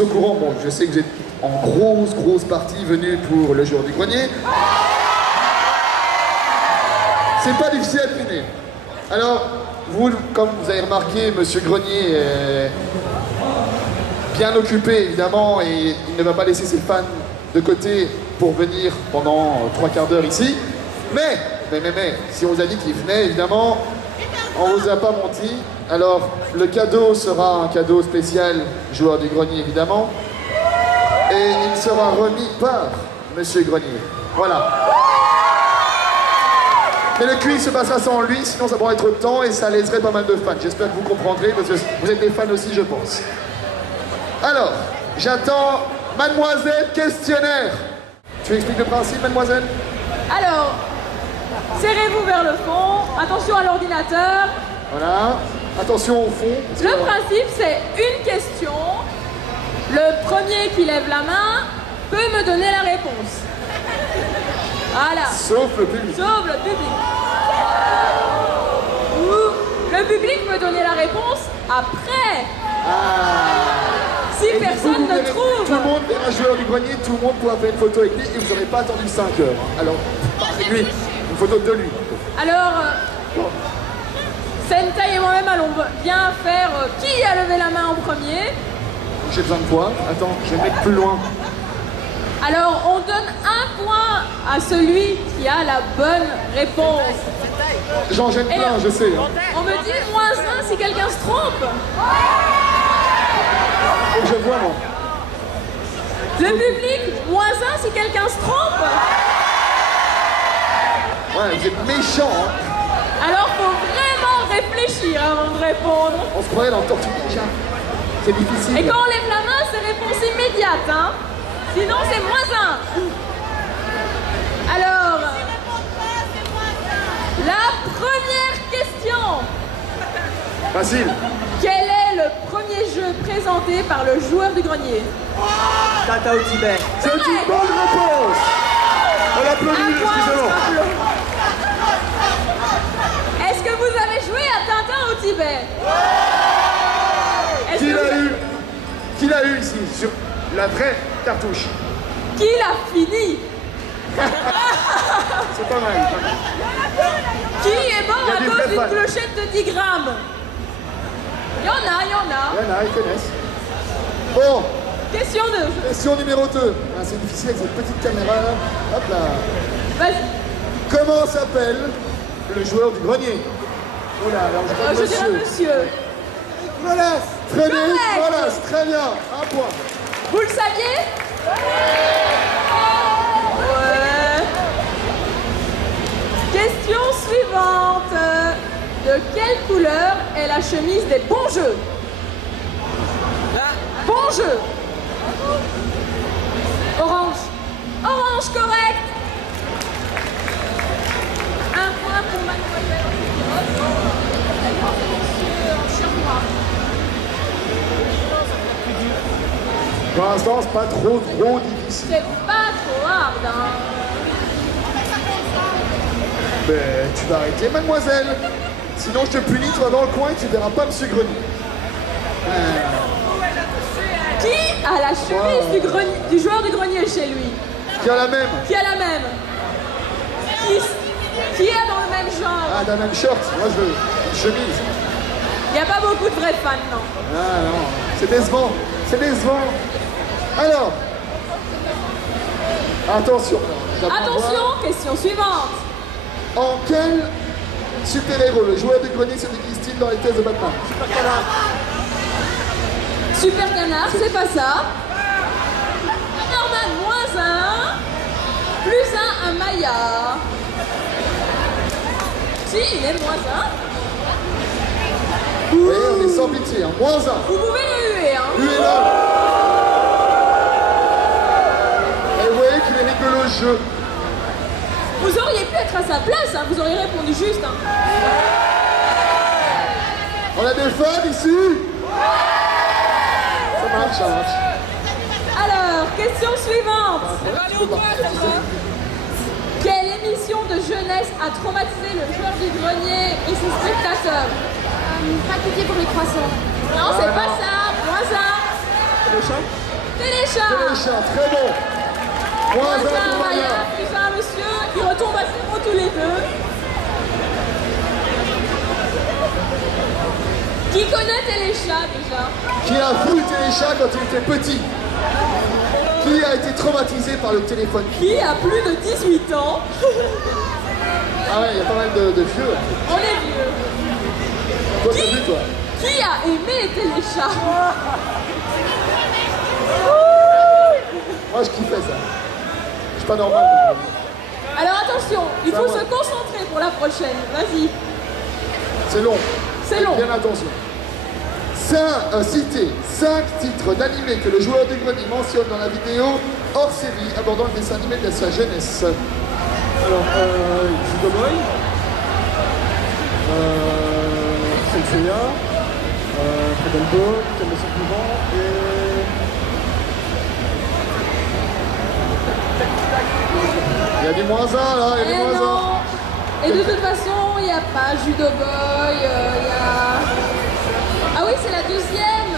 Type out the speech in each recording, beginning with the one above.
tous au courant, bon, je sais que vous êtes en grosse partie venus pour le joueur du grenier. C'est pas difficile à deviner. Alors, vous, comme vous avez remarqué, Monsieur Grenier est bien occupé, évidemment, et il ne va pas laisser ses fans de côté pour venir pendant 3/4 d'heure ici. Mais, si on vous a dit qu'il venait, évidemment, on vous a pas menti. Alors, le cadeau sera un cadeau spécial, joueur du grenier, évidemment. Et il sera remis par Monsieur Grenier. Voilà. Mais le quiz se passera sans lui, sinon ça prendrait trop de temps et ça léserait pas mal de fans. J'espère que vous comprendrez, parce que vous êtes des fans aussi, je pense. Alors, j'attends Mademoiselle Questionnaire. Tu expliques le principe, Mademoiselle? Alors, serrez-vous vers le fond, attention à l'ordinateur. Voilà, attention au fond. Le principe, c'est une question. Le premier qui lève la main peut me donner la réponse. Voilà. Sauf le public. Sauf le public. Ou le public peut donner la réponse après. Si Et personne ne trouve. Tout le monde est un joueur du grenier, tout le monde pourra faire une photo avec lui et vous n'aurez pas attendu 5 heures. Alors, avec lui, une photo de lui. Alors, Sentai et moi-même allons bien faire qui a levé la main en premier. J'ai besoin de quoi? Attends, je vais me mettre plus loin. Alors, on donne un point à celui qui a la bonne réponse. J'en gêne plein, je sais. Hein. On me dit -1 si quelqu'un se trompe. Faut que je vois, moi. Le public, -1 si quelqu'un se trompe. Ouais, vous êtes méchants, hein. Alors, faut vraiment réfléchir avant de répondre. On se croirait dans Tortue Ninja. C'est difficile. Et quand on lève la main, c'est réponse immédiate, hein. Sinon, c'est -1. Alors, la première question. Facile. Quel est le premier jeu présenté par le joueur du grenier? Tata au Tibet. C'est une bonne réponse. On l'applaudit, Un point, excusez-moi. Pablo. Est-ce que vous avez joué à Tintin au Tibet? Est-ce Qui que l'a vous- eu? Qui l'a eu ici? Sur la vraie cartouche. Qui l'a fini? C'est pas mal. Qui est mort Il y a à des cause vrais d'une fans. clochette de 10 grammes? Il y en a. Il y en a, ils connaissent. Bon, Question 2. question numéro 2. Ah, c'est difficile avec cette petite caméra là. Hop là. Vas-y. Comment s'appelle le joueur du grenier? Oula, alors je vois Je dirais monsieur. Wallace. Frédéric Correct. Wallace, très bien. Un point. Vous le saviez? Ouais. Question suivante. De quelle couleur est la chemise des bons jeux? Bon jeu. Orange. Orange, correct. Un point pour mademoiselle. Pour l'instant, c'est pas trop difficile. C'est pas trop hard, hein. Mais tu vas arrêter, mademoiselle. Sinon, je te punis, tu vas dans le coin et tu verras pas Monsieur Grenier. Qui a la chemise du joueur du grenier chez lui? Qui a la même? Qui a la même? Qui est dans le même genre? Ah, t'as la même shirt. Moi, je veux une chemise. Il n'y a pas beaucoup de vrais fans, non. Ah non, c'est décevant. C'est décevant. Alors, attention. j'apprends à Attention, question suivante. voir. En quel super-héros le joueur du grenier se déguise-t-il dans les thèses de Batman? Super canard, c'est pas ça. Norman, -1. +1, un Maya. Si, il est -1. Oui, on est sans pitié. Hein. -1. Vous pouvez le huer, hein. Huez-le. Et vous voyez qu'il est rigolo le jeu. Vous auriez pu être à sa place, hein. Vous auriez répondu juste, hein. On a des fans ici? Ça marche, ça marche. Alors, question suivante. Quelle émission de jeunesse a traumatisé le joueur du grenier et ses spectateurs? Pas pitié pour les croissants. Non, c'est pas ça. -1. Le chat? Téléchat. Téléchat, très bon. Moins un Plus pour Maya. un monsieur, ils retombent à 0 tous les deux. Qui connaît Téléchat déjà? Qui a vu Téléchat quand il était petit? Qui a été traumatisé par le téléphone? Qui a plus de 18 ans? Ah ouais, il y a pas mal de vieux. On est vieux. Toi, t'as vu, toi? Qui a aimé Téléchat? Moi, je kiffais ça. Je suis pas normal. Alors attention, il Ça faut va. se concentrer pour la prochaine. Vas-y. C'est long. C'est long. Bien attention. Citer 5 titres d'animés que le joueur du grenier mentionne dans la vidéo hors série abordant le dessin animé de sa jeunesse. Alors, Judo Boy, Senseiya, Dragon Ball, Thème Vivant et... Il y a des moins 1 là, il y a des Eh moins 1. non. Et de toute façon, il n'y a pas Judo Boy, il y a... Ah oui, c'est la deuxième.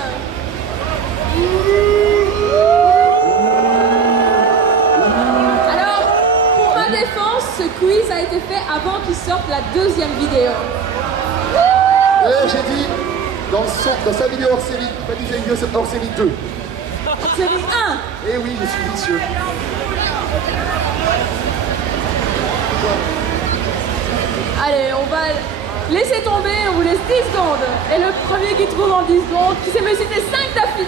Alors, pour ma défense, ce quiz a été fait avant qu'il sorte la deuxième vidéo. J'ai dit dans sa vidéo hors série, pas dit vidéo hors série 2. Série 1. Eh oui, je suis vicieux. Allez, on va laisser tomber, on vous laisse 10 secondes. Et le premier qui trouve en 10 secondes, qui s'est me cité 5 d'affilée,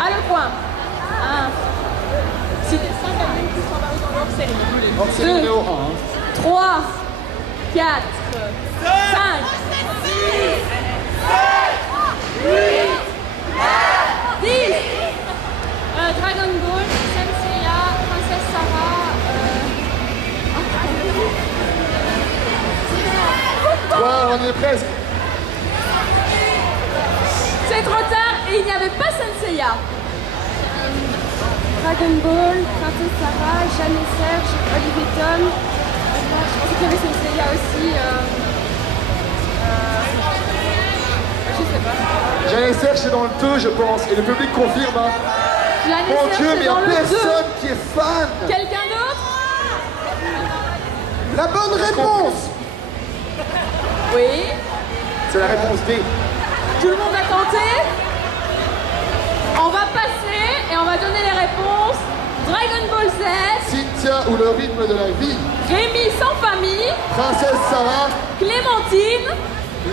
à le point. 1. Citez 5 d'affilée qui sont apparus dans leur série. Hors série Deux. numéro 1. 3, 4, 5, 10. Dragon Ball, Senseiya, Princesse Sarah, 3, on y est presque. C'est trop tard et il n'y avait pas Senseiya. Dragon Ball, Princesse Sarah, Jeanne et Serge, Olivier Tom. Je pensais qu'il y avait Senseiya aussi. Je sais pas. J'allais chercher dans le 2, je pense, et le public confirme. Hein. Jeanne et Mon Serge, Dieu, c'est mais il n'y a dans le 2. personne qui est fan. Quelqu'un d'autre? La bonne réponse, Oui. c'est la réponse D. Tout le monde a tenté? On va passer et on va donner les réponses. Dragon Ball Z, Cynthia ou le rythme de la vie. Rémi sans famille, Princesse Sarah, Clémentine,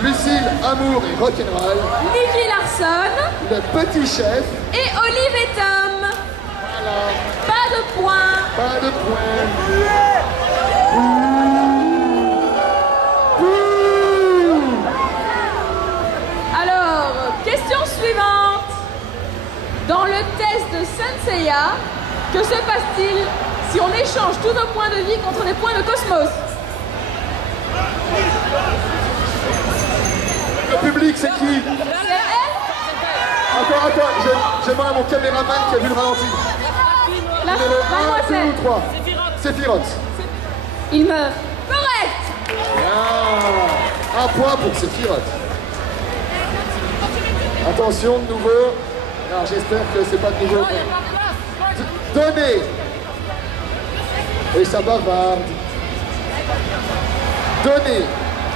Lucille, Amour et Rock'n'Roll. Nicky Larson Le petit chef. et Olive et Tom. Voilà, Pas de points. pas de point. Alors, question suivante. Dans le test de Senseiya, que se passe-t-il si on échange tous nos points de vie contre des points de Cosmos? Le public, c'est qui? C'est elle? Attends, j'aimerais à mon caméraman qui a vu le ralenti. La Numéro 1, 2 mademoiselle. ou 3? Sephiroth. Il meurt. Correct. Ah, un point pour Sephiroth. Attention, de nouveau. Alors j'espère que c'est pas de nouveau. Donnez. Et ça bavarde. Donnez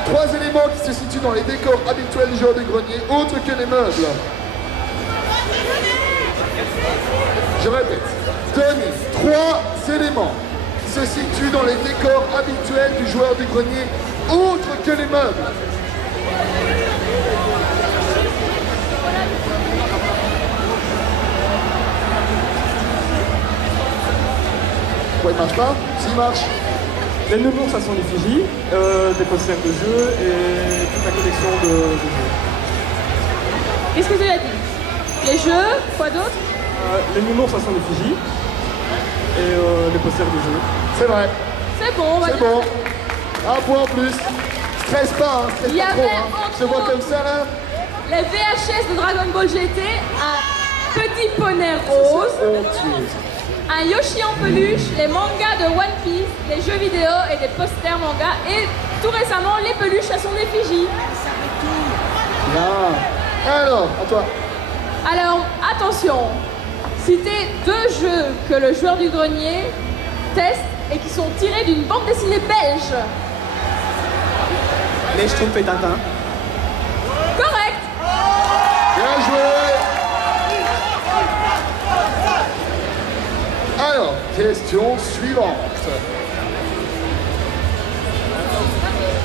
3 éléments qui se situent dans les décors habituels du joueur du grenier, autres que les meubles. Je répète. Donnez 3 éléments qui se situent dans les décors habituels du joueur du grenier, autres que les meubles. Pourquoi il marche pas? S'il marche. Les nounours à son effigie, des posters de jeux et toute la collection de jeux. Qu'est-ce que tu as dit? Les jeux? Quoi d'autre? Les nounours à son effigie et les posters de jeux. C'est vrai. C'est bon, on va C'est dire. bon. Un point en plus. Stresse pas, hein. Stresse Il y pas trop. avait Hein. entre Je te vois autres- comme ça là. Les VHS de Dragon Ball GT, un petit poney rose, Honteux. un Yoshi en peluche, les mangas de One Piece, les jeux vidéo et des posters manga et tout récemment les peluches à son effigie. Bien. Alors, à toi. Alors, attention. Citez 2 jeux que le joueur du grenier teste et qui sont tirés d'une bande dessinée belge. Les Schtroumpfs et Tintin. Correct. Bien joué. Alors, question suivante.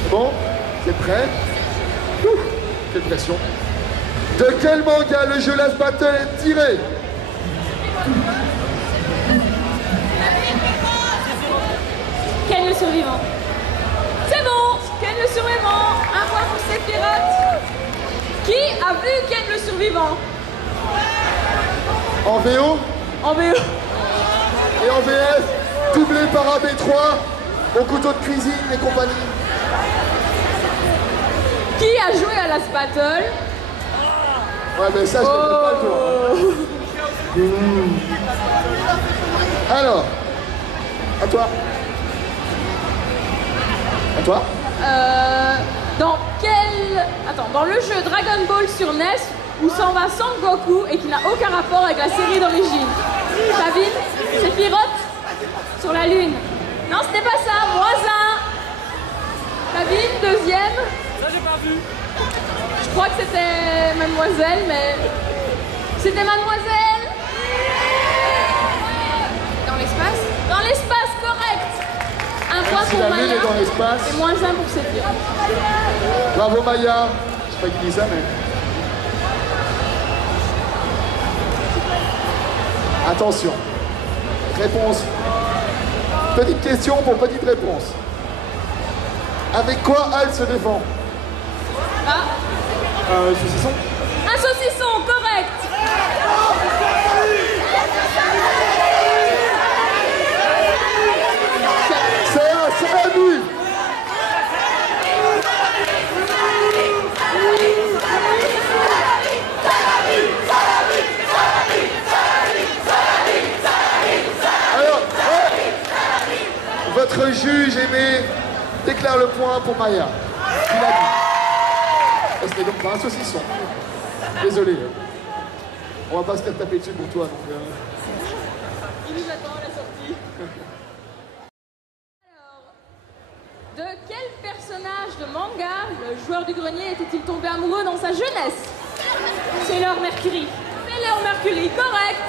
Bon, c'est prêt? Ouh, quelle pression. De quel manga le jeu Last Battle est tiré? Ken le survivant. C'est bon. Ken le survivant. Un point pour Sephiroth. Qui a vu Ken le survivant? En VO En VO. et en VF, doublé par AB3, au couteau de cuisine et compagnie. Qui a joué à Last Battle? Ouais, mais ça, je ne pas le tour. Alors, à toi. À toi. Dans quel... Attends, dans le jeu Dragon Ball sur NES, où s'en va Son Goku et qui n'a aucun rapport avec la série d'origine. David, Sephiroth sur la Lune. Non, c'était pas ça, -1. David, deuxième. Ça, j'ai pas vu. Je crois que c'était Mademoiselle, mais... C'était Mademoiselle. Dans l'espace? Dans l'espace, correct. Un point Si pour la Lune Maya est dans l'espace. et -1 pour Sephiroth. Bravo Maya. Je sais pas qui dit ça, mais... Attention. Réponse. Petite question pour petite réponse. Avec quoi Al se défend? Ah, Saucisson. un saucisson, correct. C'est à lui. Alors, votre juge aimé déclare le point pour Maya. Il a dit. Ce n'est donc pas un saucisson. Désolé. On va pas se faire taper dessus pour toi. Donc, Il nous attend à la sortie. Alors, de quel personnage de manga le joueur du grenier était-il tombé amoureux dans sa jeunesse? Sailor Mercury. Sailor Mercury, correct.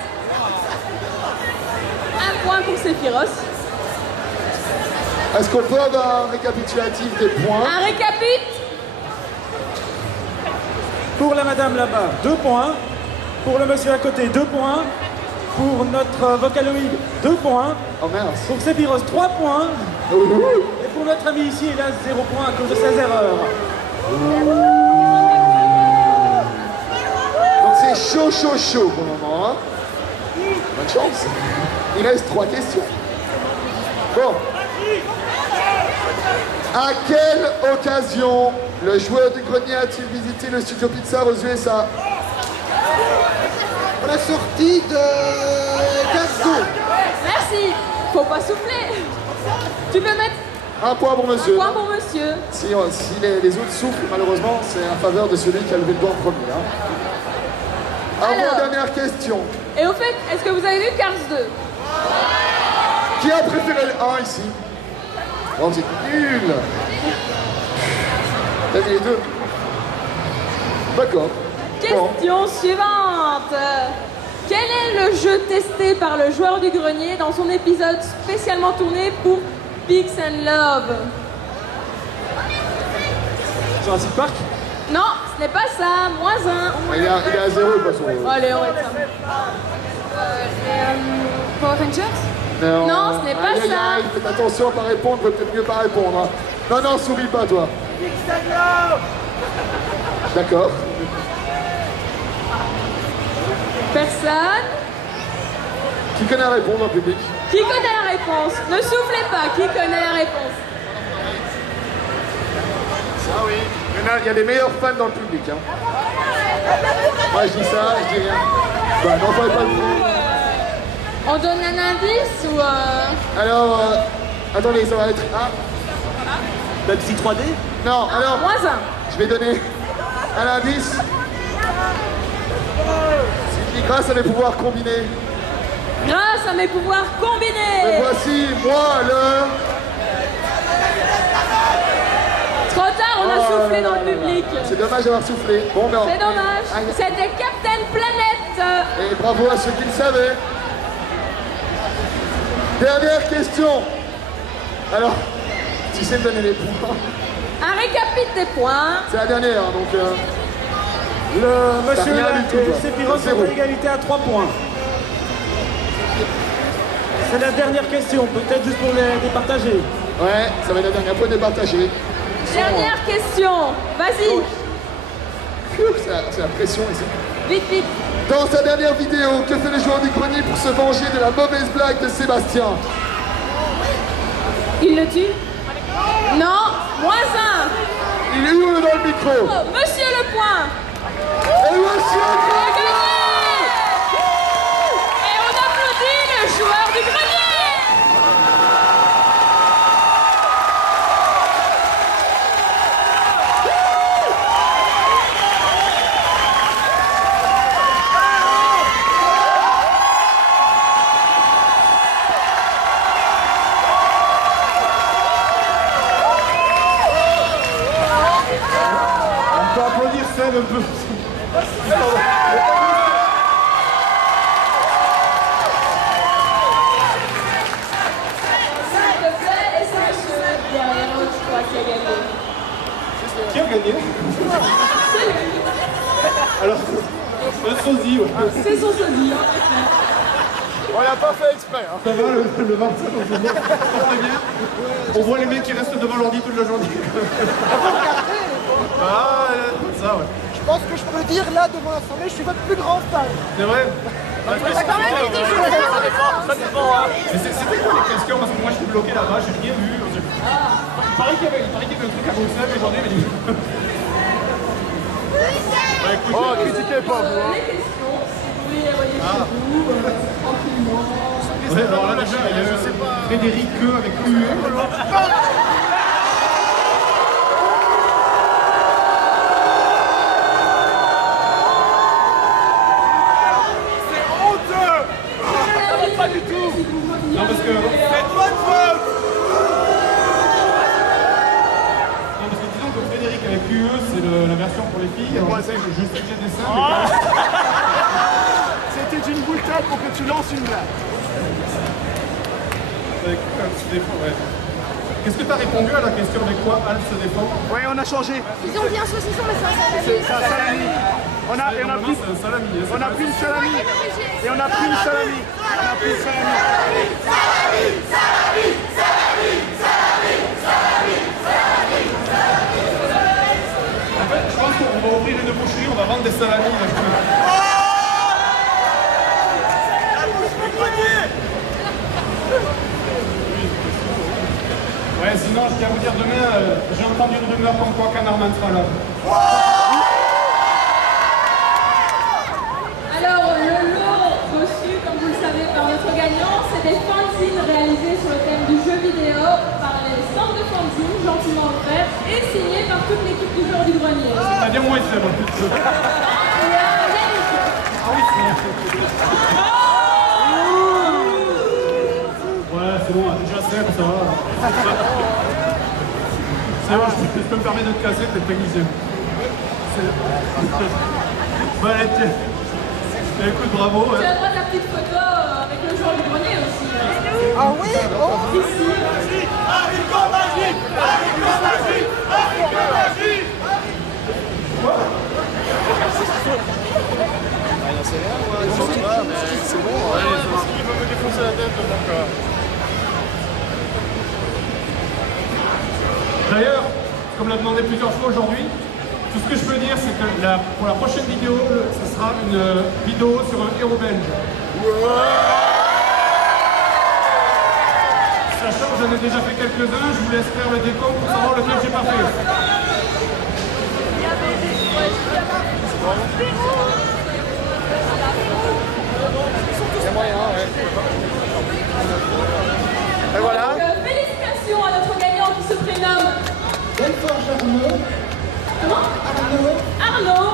Un point pour Sephiroth. Est-ce qu'on peut avoir un récapitulatif des points? Un récapit. Pour la madame là-bas, 2 points. Pour le monsieur à côté, 2 points. Pour notre Vocaloid, 2 points. Oh mince. Pour Sephiroth, 3 points. Et pour notre ami ici, hélas, 0 points à cause de ses erreurs. Donc c'est chaud pour le moment. Hein. Bonne chance. Il reste 3 questions. Bon. À quelle occasion le joueur du grenier a-t-il visité le studio Pixar aux USA? Pour la sortie de Cars 2. Merci. Faut pas souffler. Tu peux mettre Un point pour monsieur. un point pour monsieur. Si les autres soufflent, malheureusement, c'est en faveur de celui qui a levé le doigt en premier. Hein. Alors. Avant-dernière question. Et au fait, est-ce que vous avez vu Cars 2? Qui a préféré le 1 ici? Oh, vous êtes nul. T'as mis les deux? D'accord. Bon. Question suivante. Quel est le jeu testé par le joueur du grenier dans son épisode spécialement tourné pour Pix and Love? Jurassic Park. Non, ce n'est pas ça. -1. Il est à 0 de toute façon. Allez, on va être ça. Power Rangers? Non, ce n'est pas Aïe, aïe, ça. aïe, faites attention à pas répondre, vaut peut-être mieux pas répondre. Hein. Non, non, souris pas toi. D'accord. Personne? Qui connaît la réponse en public? Qui connaît la réponse? Ne soufflez pas. Qui connaît la réponse? Ah oui. Il y a des meilleurs fans dans le public. Hein. Moi je dis ça, je dis rien. Bah non, pas le coup. On donne un indice ou... Alors, attendez, ça va être... Ah, Pepsi 3D. non, alors, -1. je vais donner un indice. Sylvie, grâce à mes pouvoirs combinés, Grâce à mes pouvoirs me combinés. voici, moi, le... Trop tard, on a soufflé dans le public. C'est dommage d'avoir soufflé. Bon, mais... C'est dommage. Ah, C'était Captain Planet. et bravo à ceux qui le savaient. Dernière question. Alors, tu sais me donner les points. Un récapit des points. C'est la dernière, hein, donc... Le monsieur rien du tout, et toi. Sephiroth sont Zéro. à égalité à 3 points. C'est la dernière question, peut-être juste pour les départager. Ouais, ça va être la dernière fois de partager. Dernière question. Vas-y. C'est la pression ici. Vite, vite. Dans sa dernière vidéo, que fait le joueur du grenier pour se venger de la mauvaise blague de Sébastien? Il le tue? Non. -1. Il hurle dans le micro. Oh, Monsieur le point. Et monsieur Il a Grenier gagné. Et on applaudit le joueur du grenier. On peut applaudir Seb un peu. S'il te plaît, et c'est monsieur derrière eux, je crois, qui a gagné. Qui a gagné? Alors, un sosie, ouais. C'est son sosie. On l'a pas fait exprès. Hein. Ça va, le 27, on se voit très bien. On voit les mecs qui restent devant l'ordi toute la journée. Ah, ça, ouais. Je pense que je peux dire là devant l'Assemblée, je suis votre plus grand fan. C'est vrai? Quand même, il dit Ça dépend, hein. C'était quoi les questions? Parce que moi, je suis bloqué là-bas, j'ai rien vu. Il paraît qu'il y avait un truc à Bruxelles, mais j'en ai, mais... Bah, écoutez, Oh, critiquez pas, vous. Hein. les questions, si vous voulez les relier chez vous, tranquillement. ouais, alors là, déjà, il y a eu Frédéric Queux avec UE. Pas du tout. Non, parce que... Non, parce que disons que Frédéric avec UE, c'est la version pour les filles. Alors, je sais que j'ai des seins, mais... C'était une boutade pour que tu lances une blague. Avec quoi elle se défend, ouais. Qu'est-ce que tu as répondu à la question avec quoi Al se défend? Ouais, on a changé. Ils ont dit un saucisson, mais c'est un salami. C'est un salami. On a Normalement, pris, c'est un salami. Hein, on a pris une salami. Et on a pris une salami. On a pris une salami. En fait, je pense qu'on va ouvrir une boucherie, on va vendre des salamis. Là. Ouais, sinon, je tiens à vous dire demain, j'ai entendu une rumeur comme quoi Canardman sera là. Alors, le lot reçu, comme vous le savez, par notre gagnant, c'est des fanzines réalisés sur le thème du jeu vidéo par les centres de fanzines, gentiment offerts, et signés par toute l'équipe du joueur du grenier. T'as bien moins fait, en plus. Et Yannick. Ah oui, c'est ouais, c'est bon, déjà c'est ça va. C'est bon, je peux me permettre de te casser, t'es technicien. Bah, allez, tiens. Écoute, bravo. Tu as le droit de la petite photo avec le joueur du grenier aussi. Ah oui? Oh. Ici. C'est bon, il va me défoncer la tête, donc... D'ailleurs, comme l'a demandé plusieurs fois aujourd'hui, tout ce que je peux dire, c'est que pour la prochaine vidéo, ce sera une vidéo sur un héros belge. Sachant que j'en ai déjà fait quelques-uns, je vous laisse faire le décompte pour savoir lequel j'ai pas fait. Il y a moyen, ouais. Et voilà. Donc, félicitations à notre gagnant qui se prénomme Belfort Arnaud. comment Arnaud. Arnaud.